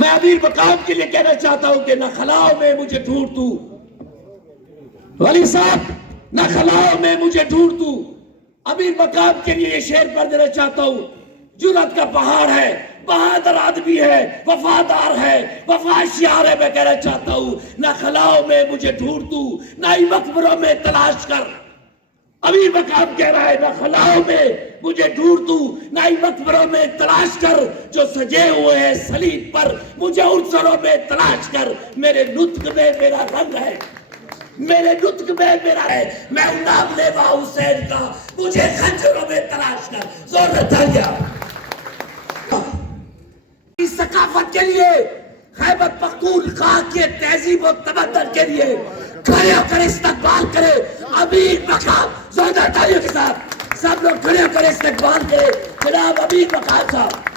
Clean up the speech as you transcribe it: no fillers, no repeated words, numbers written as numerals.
میں امیر مقام کے لیے کہنا چاہتا ہوں کہ نہ خلاؤ میں مجھے ڈھونڈ تو، ولی صاحب نہ خلاؤ میں مجھے ڈھونڈ تو، امیر مقام کے لیے یہ شعر پڑھ دینا چاہتا ہوں۔ جرأت کا پہاڑ ہے، بہادر آدمی ہے، وفادار ہے، وفا شیار ہے، میں کہنا چاہتا ہوں نہ خلاؤ میں مجھے ڈھونڈ تو، نہ ہی مقبروں میں تلاش کر۔ امیر مقام کہہ رہا ہے نہ خلاؤ میں مجھے ڈھونڈ تو، نہ ہی مقبروں میں تلاش کر، جو سجے ہوئے ہیں صلیب پر مجھے عنصروں میں تلاش کر۔ میرے نطق میں میرا رنگ ہے، میرے نطق میں میرا ہے، میں ہوں نام لیوا حسین کا، مجھے خنجروں میں تلاش کر۔ زور سے تالیاں۔ اس ثقافت کے لیے، خیبر پختونخوا کے تہذیب و تمدن کے لیے کھڑے ہو کر استقبال کرے امیر مقام۔ زوردار تالیوں کے ساتھ سب لوگ کھڑے ہو کر استقبال کرے جناب امیر مقام صاحب۔